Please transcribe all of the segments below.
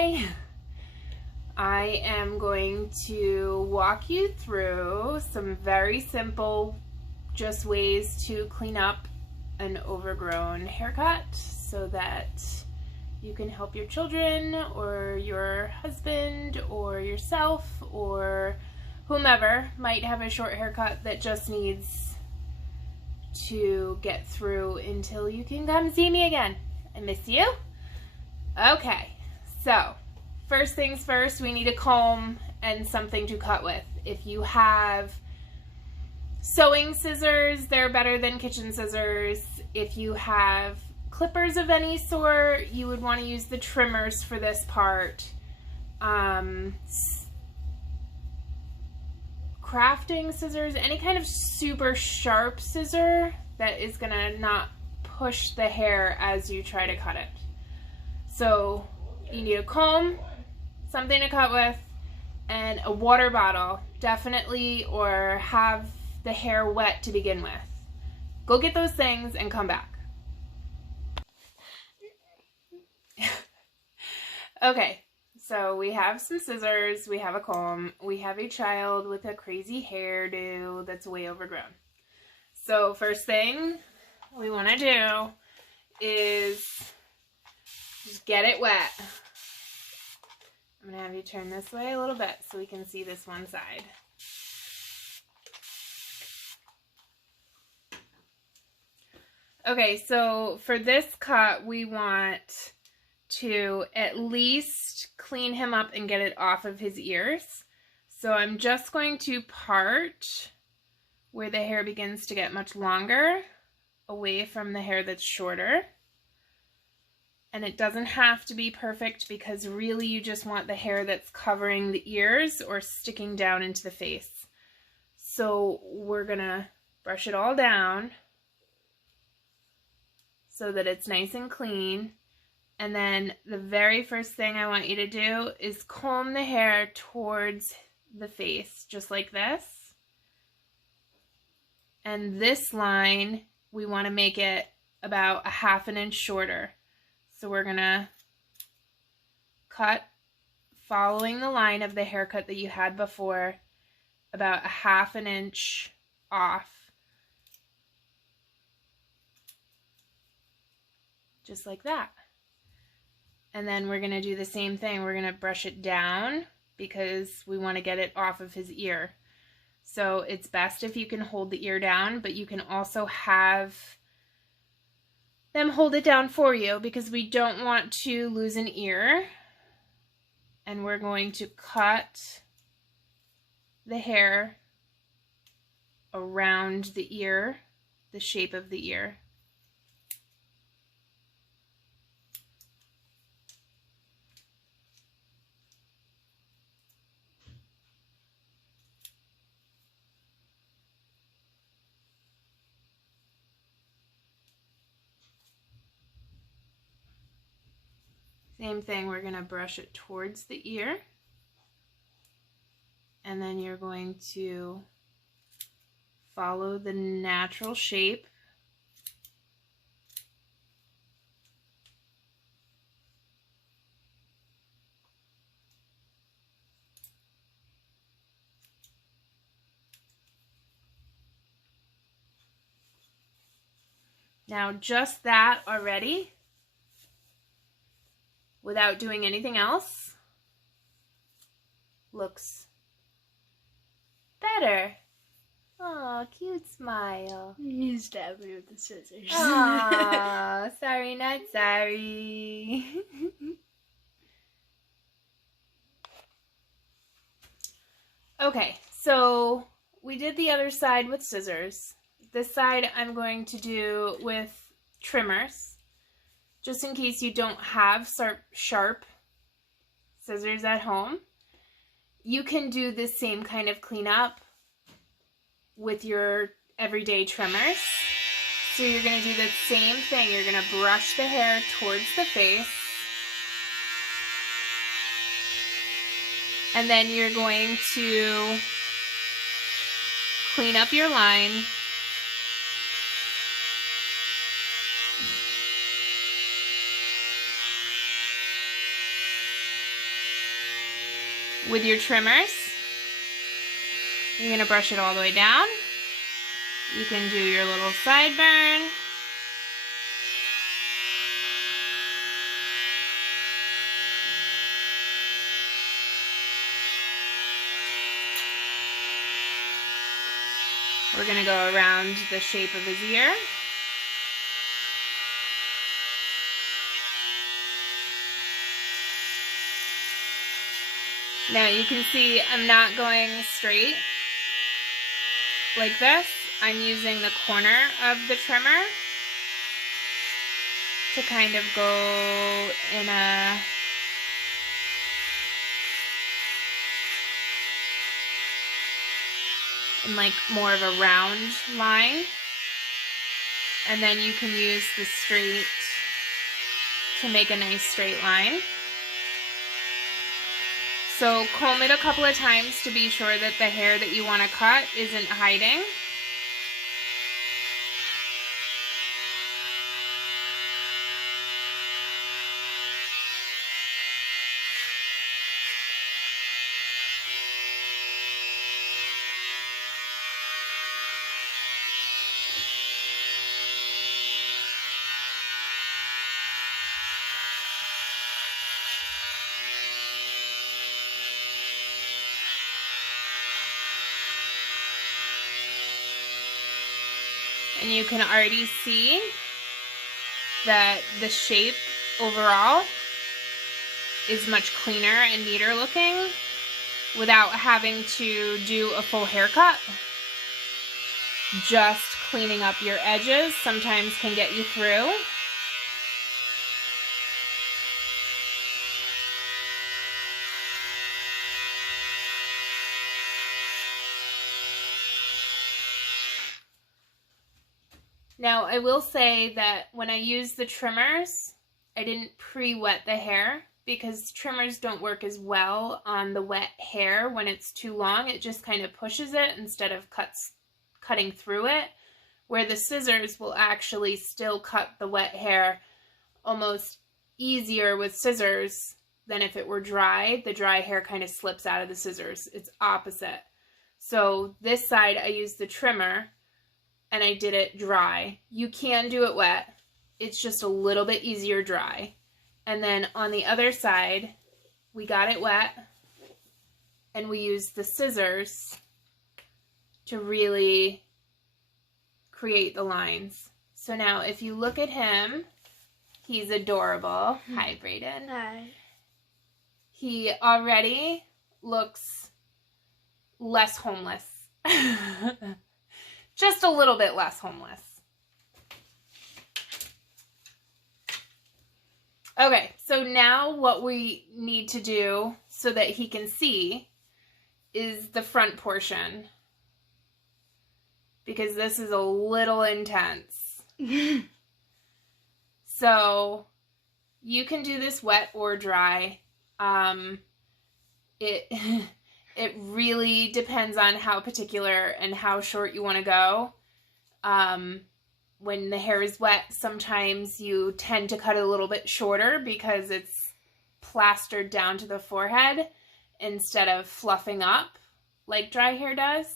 Hi! I am going to walk you through some very simple just ways to clean up an overgrown haircut so that you can help your children or your husband or yourself or whomever might have a short haircut that just needs to get through until you can come see me again. I miss you. Okay, so first things first, we need a comb and something to cut with. If you have sewing scissors, they're better than kitchen scissors. If you have clippers of any sort, you would want to use the trimmers for this part. Crafting scissors, any kind of super sharp scissor that is gonna not push the hair as you try to cut it. So you need a comb, something to cut with, and a water bottle, definitely, or have the hair wet to begin with. Go get those things and come back. Okay, so we have some scissors, we have a comb, we have a child with a crazy hairdo that's way overgrown. So first thing we want to do is just get it wet. I'm going to have you turn this way a little bit so we can see this one side. Okay, so for this cut, we want to at least clean him up and get it off of his ears. So I'm just going to part where the hair begins to get much longer, away from the hair that's shorter. And it doesn't have to be perfect because really you just want the hair that's covering the ears or sticking down into the face. So we're gonna brush it all down so that it's nice and clean. And then the very first thing I want you to do is comb the hair towards the face, just like this. And this line, we want to make it about 1/2 inch shorter. So we're gonna cut following the line of the haircut that you had before, about 1/2 inch off. Just like that. And then we're gonna do the same thing. We're gonna brush it down because we want to get it off of his ear. So it's best if you can hold the ear down, but you can also have them hold it down for you because we don't want to lose an ear. And we're going to cut the hair around the ear, the shape of the ear. Same thing, we're going to brush it towards the ear, and then you're going to follow the natural shape. Now just that already, without doing anything else, looks better. Oh, cute smile. You stabbed me with the scissors. Oh, sorry, not sorry. Okay, so we did the other side with scissors. This side I'm going to do with trimmers, just in case you don't have sharp scissors at home. You can do this same kind of cleanup with your everyday trimmers. So you're going to do the same thing. You're going to brush the hair towards the face. And then you're going to clean up your line. With your trimmers, you're going to brush it all the way down. You can do your little sideburn. We're going to go around the shape of his ear. Now you can see I'm not going straight like this. I'm using the corner of the trimmer to kind of go in like more of a round line. And then you can use the straight to make a nice straight line. So comb it a couple of times to be sure that the hair that you want to cut isn't hiding. And you can already see that the shape overall is much cleaner and neater looking without having to do a full haircut. Just cleaning up your edges sometimes can get you through. Now, I will say that when I use the trimmers, I didn't pre-wet the hair because trimmers don't work as well on the wet hair when it's too long. It just kind of pushes it instead of cutting through it, where the scissors will actually still cut the wet hair almost easier with scissors than if it were dry. The dry hair kind of slips out of the scissors. It's opposite. So this side I used the trimmer and I did it dry. You can do it wet. It's just a little bit easier dry. And then on the other side, we got it wet and we used the scissors to really create the lines. So now if you look at him, he's adorable. Hi, Brayden. Hi. He already looks less homeless. Just a little bit less homeless. Okay, so now what we need to do so that he can see is the front portion, because this is a little intense. So you can do this wet or dry. It really depends on how particular and how short you want to go. When the hair is wet, sometimes you tend to cut it a little bit shorter because it's plastered down to the forehead instead of fluffing up like dry hair does.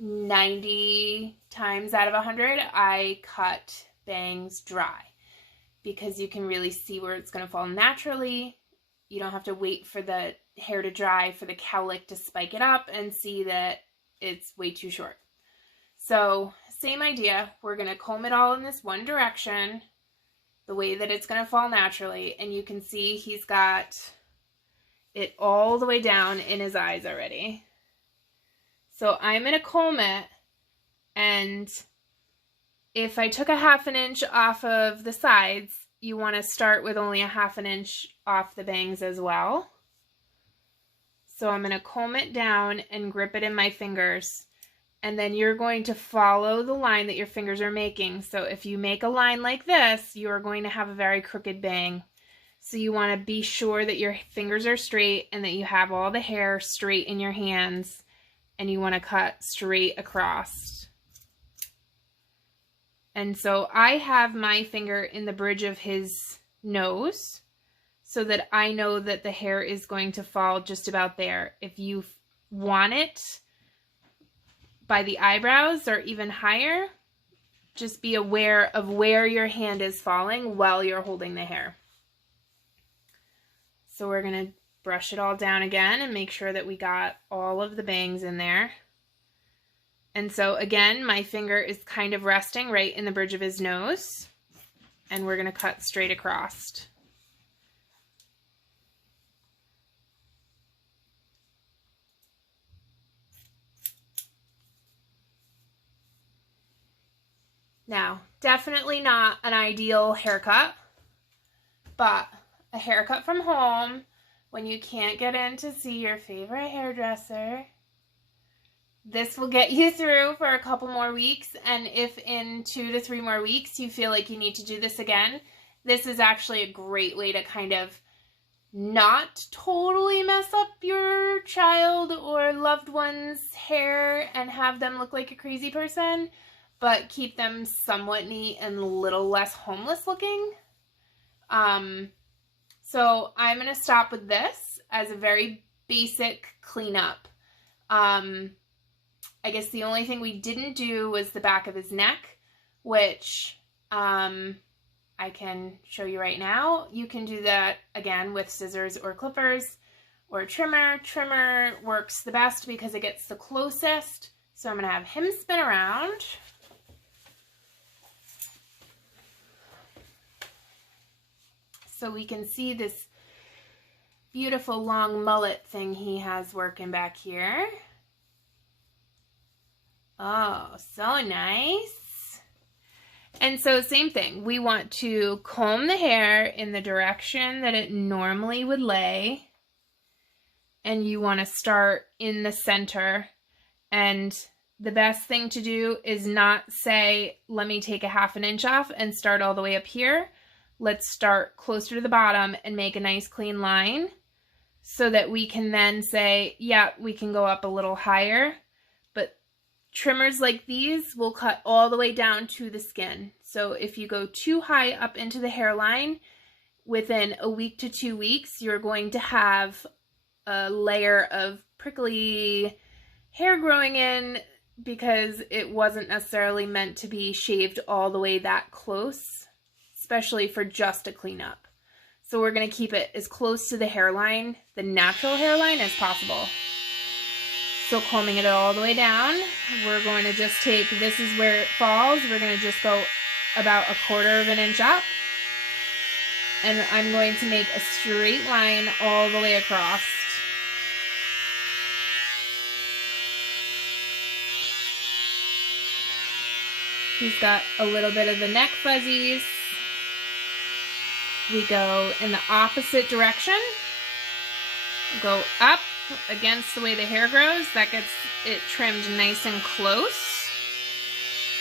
90 times out of 100, I cut bangs dry because you can really see where it's going to fall naturally. You don't have to wait for the hair to dry for the cowlick to spike it up and see that it's way too short. So same idea. We're going to comb it all in this one direction, the way that it's going to fall naturally. And you can see he's got it all the way down in his eyes already. So I'm going to comb it, and if I took a ½ inch off of the sides, you want to start with only a ½ inch off the bangs as well. So I'm going to comb it down and grip it in my fingers. And then you're going to follow the line that your fingers are making. So if you make a line like this, you are going to have a very crooked bang. So you want to be sure that your fingers are straight and that you have all the hair straight in your hands. And you want to cut straight across. And so I have my finger in the bridge of his nose. so that I know that the hair is going to fall just about there. If you want it by the eyebrows or even higher, just be aware of where your hand is falling while you're holding the hair. So we're going to brush it all down again and make sure that we got all of the bangs in there. And so again, my finger is kind of resting right in the bridge of his nose, and we're going to cut straight across. Now, definitely not an ideal haircut, but a haircut from home when you can't get in to see your favorite hairdresser. This will get you through for a couple more weeks, and if in 2 to 3 more weeks you feel like you need to do this again, this is actually a great way to kind of not totally mess up your child or loved one's hair and have them look like a crazy person, but keep them somewhat neat and a little less homeless looking. So I'm going to stop with this as a very basic cleanup. I guess the only thing we didn't do was the back of his neck, which I can show you right now. You can do that again with scissors or clippers or a trimmer. Trimmer works the best because it gets the closest. So I'm going to have him spin around. So we can see this beautiful long mullet thing he has working back here. Oh, so nice. And so same thing, we want to comb the hair in the direction that it normally would lay. And you want to start in the center. And the best thing to do is not say, let me take a ½ inch off and start all the way up here. Let's start closer to the bottom and make a nice clean line so that we can then say, yeah, we can go up a little higher. But trimmers like these will cut all the way down to the skin. So if you go too high up into the hairline, within a week to 2 weeks, you're going to have a layer of prickly hair growing in because it wasn't necessarily meant to be shaved all the way that close, especially for just a cleanup. So we're going to keep it as close to the hairline, the natural hairline, as possible. So combing it all the way down, we're going to just take, this is where it falls, we're going to just go about 1/4 inch up. And I'm going to make a straight line all the way across. He's got a little bit of the neck fuzzies. We go in the opposite direction. Go up against the way the hair grows. That gets it trimmed nice and close.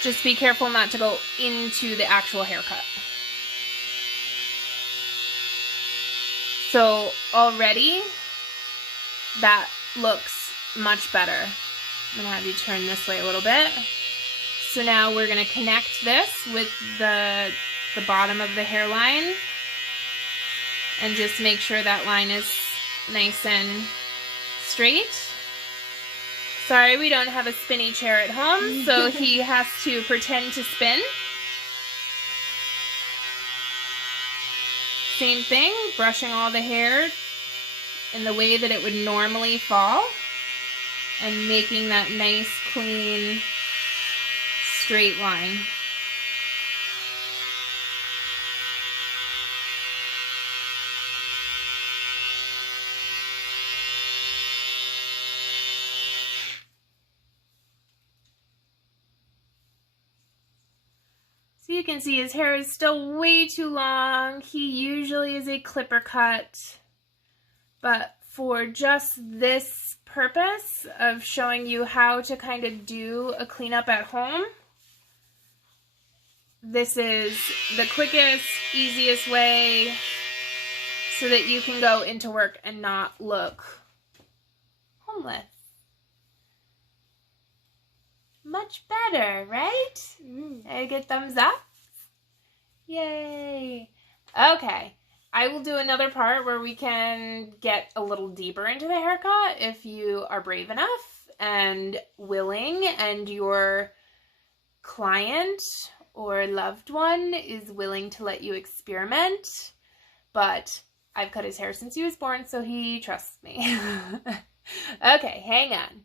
Just be careful not to go into the actual haircut. So already that looks much better. I'm gonna have you turn this way a little bit. So now we're gonna connect this with the bottom of the hairline and just make sure that line is nice and straight. Sorry, we don't have a spinny chair at home, so he has to pretend to spin. Same thing, brushing all the hair in the way that it would normally fall and making that nice, clean, straight line. So you can see his hair is still way too long. He usually is a clipper cut, but for just this purpose of showing you how to kind of do a cleanup at home, this is the quickest, easiest way so that you can go into work and not look homeless. Much better, right? Did I get thumbs up? Yay. Okay. I will do another part where we can get a little deeper into the haircut if you are brave enough and willing, and your client or loved one is willing to let you experiment. But I've cut his hair since he was born, so he trusts me. Okay, hang on.